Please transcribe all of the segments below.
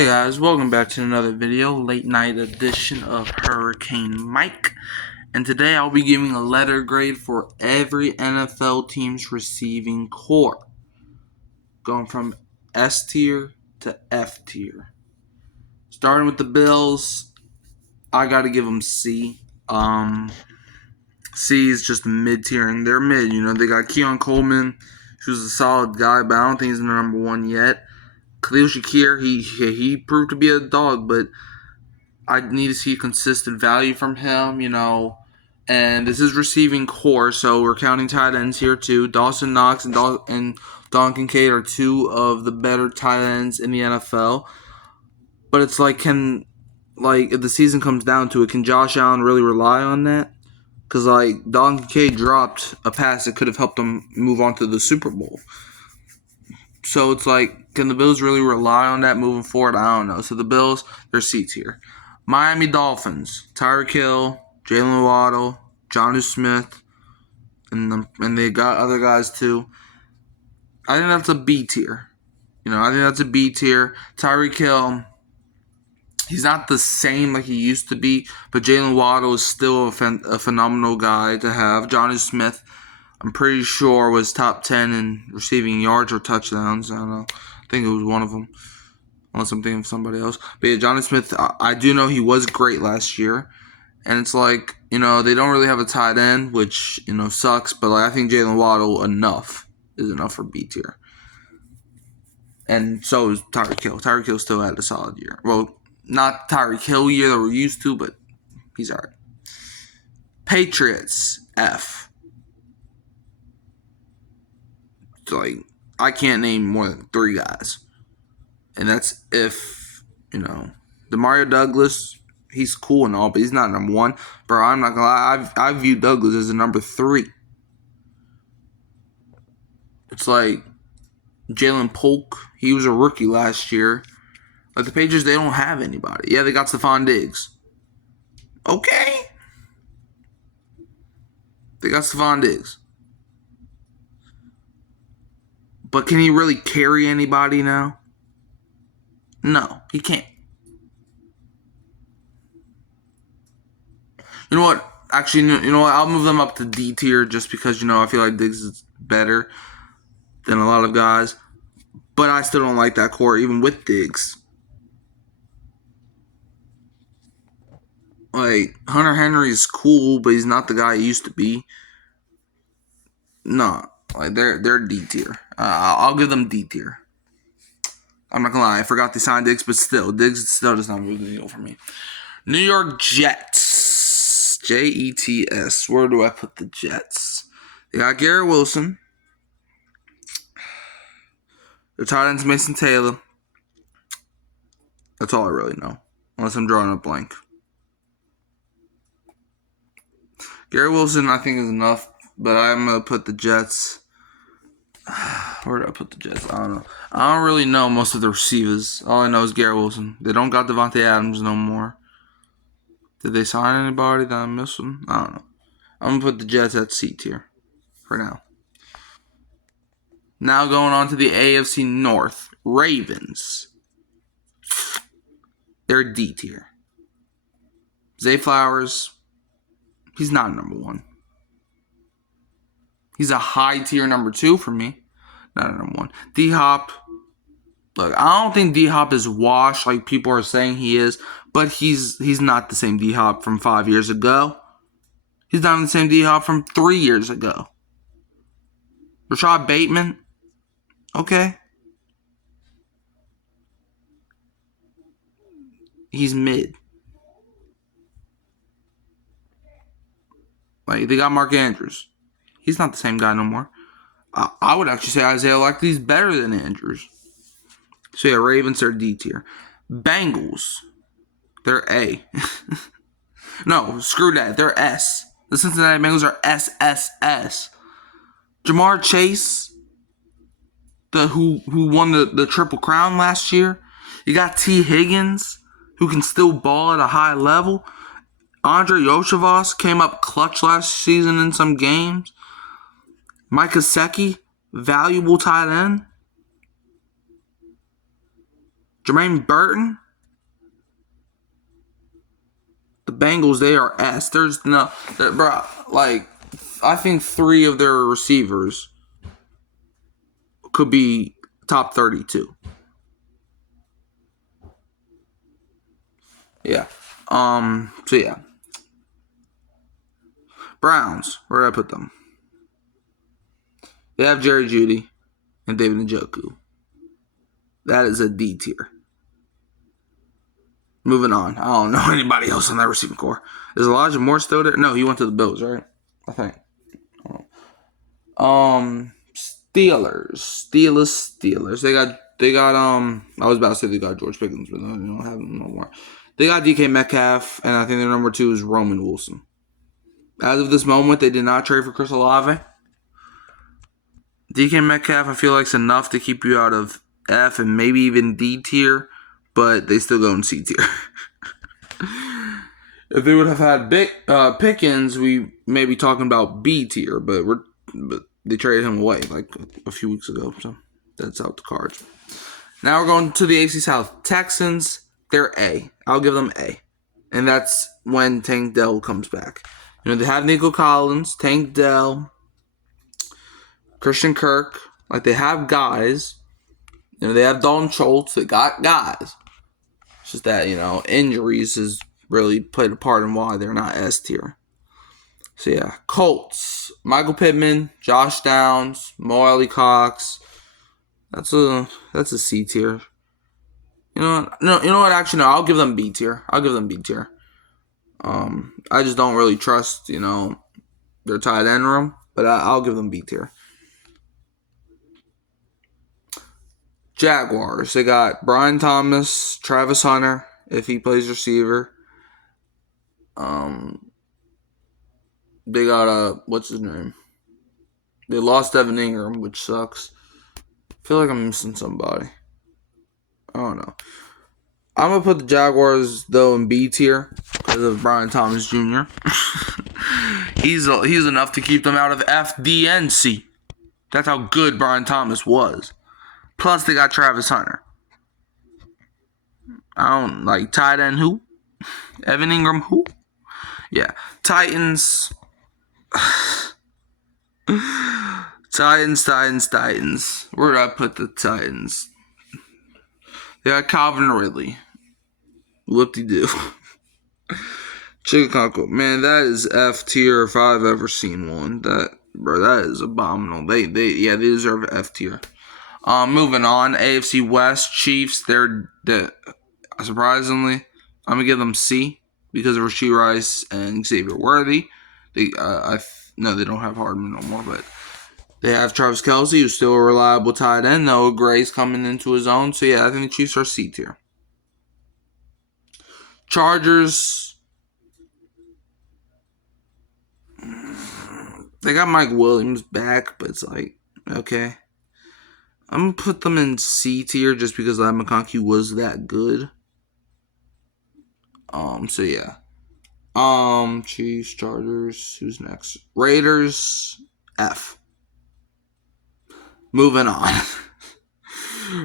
Hey guys, welcome back to another video, late night edition of Hurricane Mike. And today I'll be giving a letter grade for every NFL team's receiving core, going from S tier to F tier. Starting with the Bills, I gotta give them C. C is just mid tier, and they're mid. They got Keon Coleman, who's a solid guy, but I don't think he's the number one yet. Khalil Shakir, he proved to be a dog, but I need to see consistent value from him, And this is receiving core, so we're counting tight ends here too. Dawson Knox and Don Kincaid are two of the better tight ends in the NFL. But it's like, if the season comes down to it, can Josh Allen really rely on that? Because, Don Kincaid dropped a pass that could have helped them move on to the Super Bowl. So it's like, can the Bills really rely on that moving forward? I don't know. So the Bills, they're C tier. Miami Dolphins, Tyreek Hill, Jalen Waddle, Jonnu Smith, and they got other guys too. I think that's a B tier. Tyreek Hill, he's not the same like he used to be, but Jalen Waddle is still a phenomenal guy to have. Jonnu Smith, I'm pretty sure, was top 10 in receiving yards or touchdowns. I don't know. I think it was one of them. Unless I'm thinking of somebody else. But yeah, Jonnu Smith, I do know he was great last year. And it's like, they don't really have a tight end, which, sucks. But I think Jalen Waddle is enough for B tier. And so is Tyreek Hill. Tyreek Hill still had a solid year. Well, not Tyreek Hill year that we're used to, but he's alright. Patriots, F. So, I can't name more than 3 guys. And that's if, Demario Douglas, he's cool and all, but he's not number 1. Bro, I'm not going to lie. I view Douglas as a number 3. It's like Jalen Polk. He was a rookie last year. The Patriots, they don't have anybody. Yeah, they got Stephon Diggs. Okay. They got Stephon Diggs. But can he really carry anybody now? No, he can't. You know what? Actually, you know what? I'll move them up to D tier just because, I feel like Diggs is better than a lot of guys. But I still don't like that core, even with Diggs. Hunter Henry is cool, but he's not the guy he used to be. No, they're D tier. I'll give them D tier. I'm not gonna lie, I forgot they signed Diggs, but still, Diggs still does not move the needle for me. New York Jets. Jets. Where do I put the Jets? They got Garrett Wilson. Their tight end's Mason Taylor. That's all I really know. Unless I'm drawing a blank. Garrett Wilson, I think, is enough, but I'm going to put the Jets. Where did I put the Jets? I don't know. I don't really know most of the receivers. All I know is Garrett Wilson. They don't got Devontae Adams no more. Did they sign anybody that I'm missing? I don't know. I'm going to put the Jets at C tier for now. Now going on to the AFC North. Ravens. They're D tier. Zay Flowers, he's not number 1. He's a high tier number 2 for me. Not a number 1. D-Hop. Look, I don't think D-Hop is washed like people are saying he is, but he's not the same D-Hop from 5 years ago. He's not the same D-Hop from 3 years ago. Rashad Bateman. Okay. He's mid. They got Mark Andrews. He's not the same guy no more. I would actually say Isaiah Likely's better than Andrews. So yeah, Ravens are D tier. Bengals, they're A. No, screw that. They're S. The Cincinnati Bengals are SSS. Jamar Chase, who won the Triple Crown last year. You got T. Higgins, who can still ball at a high level. Andre Yoshavas came up clutch last season in some games. Mike Gesicki, valuable tight end. Jermaine Burton. The Bengals, they are S. There's no, bro. Like, I think 3 of their receivers could be top 32. Yeah. So yeah. Browns. Where did I put them? They have Jerry Jeudy and David Njoku. That is a D tier. Moving on. I don't know anybody else on that receiving core. Is Elijah Moore still there? No, he went to the Bills, right? I think. Steelers. They got I was about to say they got George Pickens, but they don't have him no more. They got DK Metcalf, and I think their number 2 is Roman Wilson. As of this moment, they did not trade for Chris Olave. DK Metcalf, I feel like, is enough to keep you out of F and maybe even D tier, but they still go in C tier. If they would have had Pickens, we may be talking about B tier, but they traded him away like a few weeks ago, so that's out the cards. Now we're going to the AFC South. Texans, they're A. I'll give them A, and that's when Tank Dell comes back. You know, they have Nico Collins, Tank Dell, Christian Kirk. Like, they have guys. You know, they have Dalton Schultz. They got guys. It's just that, you know, injuries has really played a part in why they're not S tier. So, yeah. Colts. Michael Pittman, Josh Downs, Mo Alley-Cox. That's a C tier. You know what? Actually, no. I'll give them B tier. I just don't really trust, you know, their tight end room, but I'll give them B tier. Jaguars, they got Brian Thomas, Travis Hunter, if he plays receiver. They got what's his name? They lost Evan Ingram, which sucks. I feel like I'm missing somebody. I don't know. I'm gonna put the Jaguars though in B tier because of Brian Thomas Jr. He's enough to keep them out of F, D, and C. That's how good Brian Thomas was. Plus, they got Travis Hunter. I don't like tight end who? Evan Ingram who? Yeah. Titans. Titans. Where did I put the Titans? They got Calvin Ridley. Whoop-de-doo. Chicken Conco. Man, that is F tier if I've ever seen one. That is abominable. They deserve F tier. Moving on, AFC West Chiefs. They're surprisingly, I'm gonna give them C because of Rashee Rice and Xavier Worthy. They don't have Hardman no more, but they have Travis Kelce, who's still a reliable tight end. Noah Gray's coming into his own, so yeah, I think the Chiefs are C tier. Chargers. They got Mike Williams back, but it's like, okay. I'm going to put them in C tier just because Ladd McConkey was that good. So yeah. Chiefs, Chargers, who's next? Raiders, F. Moving on.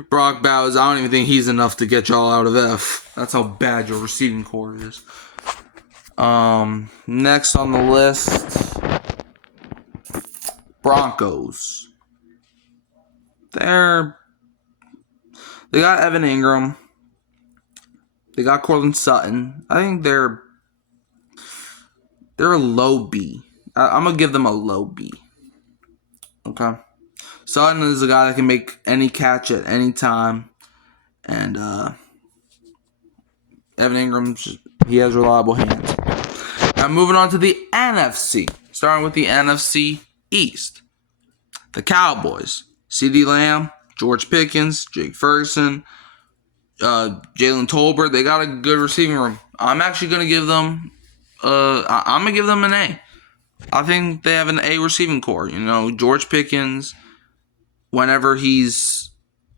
Brock Bowers, I don't even think he's enough to get y'all out of F. That's how bad your receiving core is. Next on the list, Broncos. They got Evan Ingram. They got Courtland Sutton. I think they're a low B. I'm going to give them a low B. Okay. Sutton is a guy that can make any catch at any time. And Evan Ingram, he has reliable hands. Now moving on to the NFC. Starting with the NFC East. The Cowboys. CeeDee Lamb, George Pickens, Jake Ferguson, Jalen Tolbert. They got a good receiving room. I'm actually going to give them I'm going to give them an A. I think they have an A receiving core. You know, George Pickens, whenever he's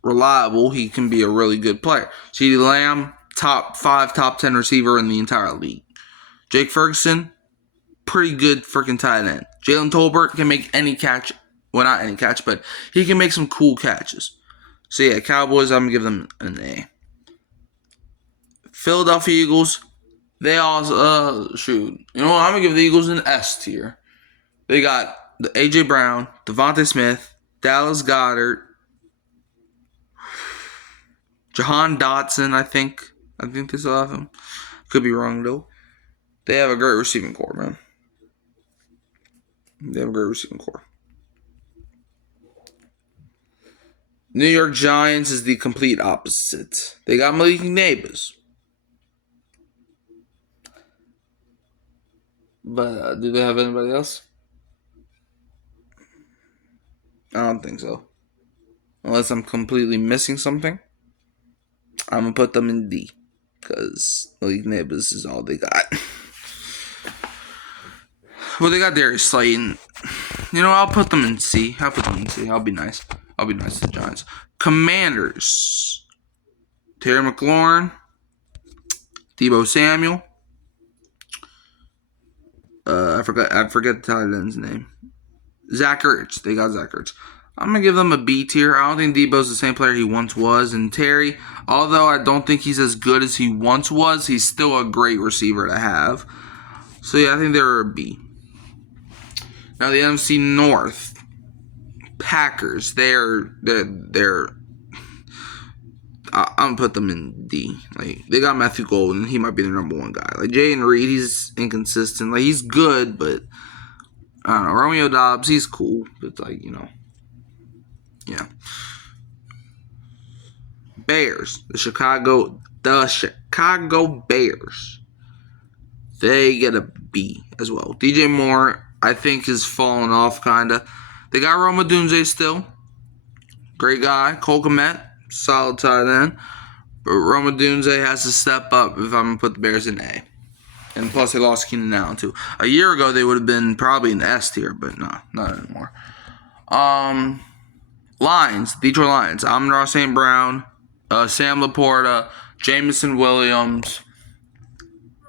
reliable, he can be a really good player. CeeDee Lamb, top 5, top 10 receiver in the entire league. Jake Ferguson, pretty good freaking tight end. Jalen Tolbert can make any catch. Well, not any catch, but he can make some cool catches. So, yeah, Cowboys, I'm going to give them an A. Philadelphia Eagles. They also shoot. You know what? I'm gonna give the Eagles an S tier. They got the AJ Brown, Devontae Smith, Dallas Goedert, Jahan Dotson. I think they still have him. Could be wrong though. They have a great receiving core, man. They have a great receiving core. New York Giants is the complete opposite. They got Malik Nabers. But do they have anybody else? I don't think so. Unless I'm completely missing something. I'm going to put them in D. Because Malik Nabers is all they got. Well, they got Darius Slayton. You know, I'll put them in C. I'll be nice. I'll be nice to the Giants. Commanders. Terry McLaurin. Deebo Samuel. I forget the tight end's name. Zach Ertz. They got Zach Ertz. I'm going to give them a B tier. I don't think Deebo's the same player he once was. And Terry, although I don't think he's as good as he once was, he's still a great receiver to have. So, yeah, I think they're a B. Now, the NFC North. Packers. I'm going to put them in D. Like, they got Matthew Golden. He might be their number one guy. Like, Jayden Reed, he's inconsistent. Like, he's good, but I don't know. Romeo Doubs, he's cool. But, like, you know. Yeah. Bears. The Chicago Bears. They get a B as well. DJ Moore, I think, has fallen off, kind of. They got Rome Odunze still. Great guy. Cole Kmet, solid tight end. But Rome Odunze has to step up if I'm going to put the Bears in A. And plus, they lost Keenan Allen, too. A year ago, they would have been probably in the S tier, but no, not anymore. Lions, Detroit Lions. Amon-Ra St. Brown, Sam Laporta, Jameson Williams,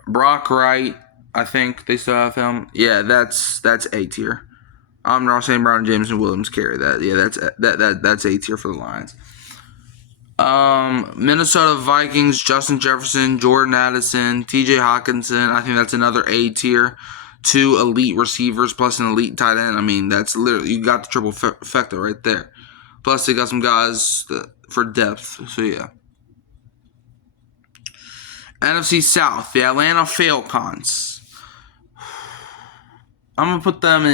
Brock Wright. I think they still have him. Yeah, that's A tier. Amon-Ra St. Brown and Jameson Williams carry that. Yeah, that's A tier for the Lions. Minnesota Vikings, Justin Jefferson, Jordan Addison, TJ Hawkinson. I think that's another A tier. 2 elite receivers plus an elite tight end. I mean, that's literally, you got the triple factor right there. Plus, they got some guys for depth. So, yeah. NFC South, the Atlanta Falcons. I'm going to put them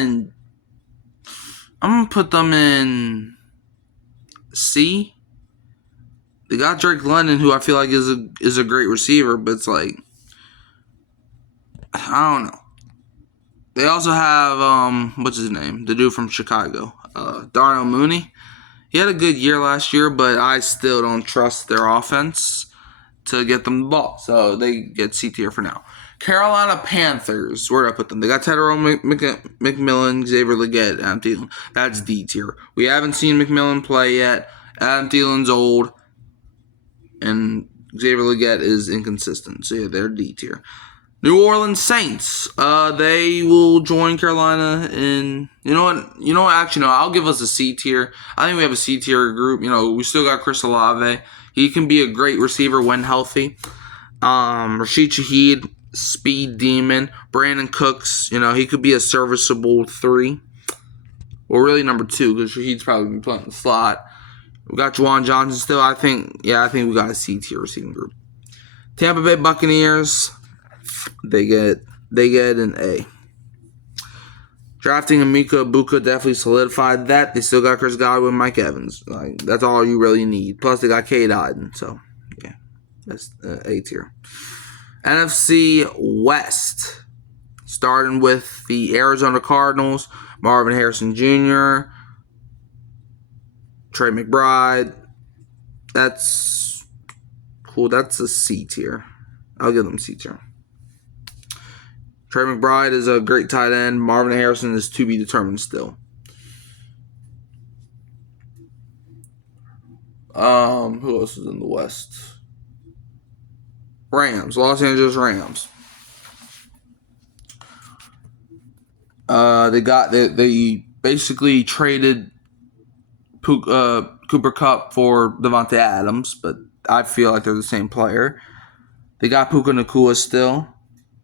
in C. They got Drake London, who I feel like is a great receiver, but it's like, I don't know. They also have, what's his name? The dude from Chicago. Darnell Mooney. He had a good year last year, but I still don't trust their offense to get them the ball. So they get C tier for now. Carolina Panthers. Where did I put them? They got Tyrone McMillan, Xavier Legette, Adam Thielen. That's D tier. We haven't seen McMillan play yet. Adam Thielen's old. And Xavier Legette is inconsistent. So yeah, they're D tier. New Orleans Saints. They will join Carolina in. You know what? Actually, no. I'll give us a C tier. I think we have a C tier group. You know, we still got Chris Olave. He can be a great receiver when healthy. Rashid Shaheed, speed demon. Brandon Cooks. You know, he could be a serviceable 3. Well, really number 2 because Shaheed's probably been playing the slot. We got Juwan Johnson still. I think we got a C tier receiving group. Tampa Bay Buccaneers. They get an A. Drafting Emeka Egbuka definitely solidified that. They still got Chris Godwin, Mike Evans. Like, that's all you really need. Plus, they got Cade Otton. So, yeah, that's A tier. NFC West. Starting with the Arizona Cardinals. Marvin Harrison Jr., Trey McBride. That's cool. That's a C tier. I'll give them C tier. Trey McBride is a great tight end. Marvin Harrison is to be determined still. Who else is in the West? Rams. Los Angeles Rams. They basically traded Cooper Kupp for Devontae Adams, but I feel like they're the same player. They got Puka Nacua still.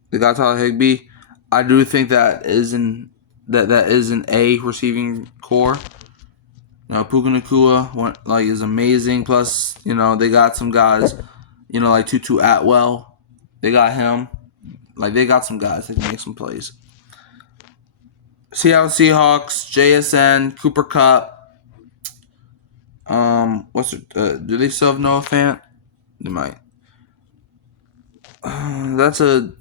They got Tyler Higbee. I do think that is an A receiving core. Now Puka Nacua is amazing. Plus, they got some guys, like Tutu Atwell. They got him. Like, they got some guys that can make some plays. Seattle Seahawks, JSN, Cooper Kupp. Do they still have Noah Fant? They might. That's a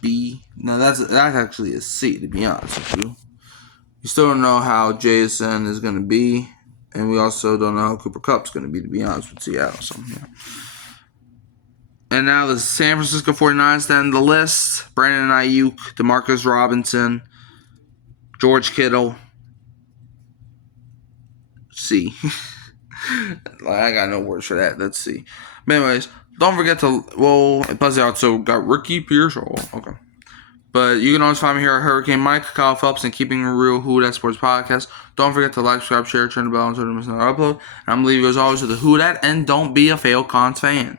B. No, that's actually a C, to be honest with you. We still don't know how JSN is going to be, and we also don't know how Cooper Kupp's going to be, to be honest with Seattle. So, yeah. And now the San Francisco 49ers to end the list. Brandon Ayuk, Demarcus Robinson, George Kittle. C. I got no words for that. That's C. But anyways, don't forget to, plus they also got Ricky Pearsall. Okay. But you can always find me here at Hurricane Mike, Kyle Phelps, and Keeping It Real Who Dat Sports Podcast. Don't forget to like, subscribe, share, turn the bell on so you don't miss another upload. And I'm leaving you as always with the Who Dat, and don't be a Falcons fan.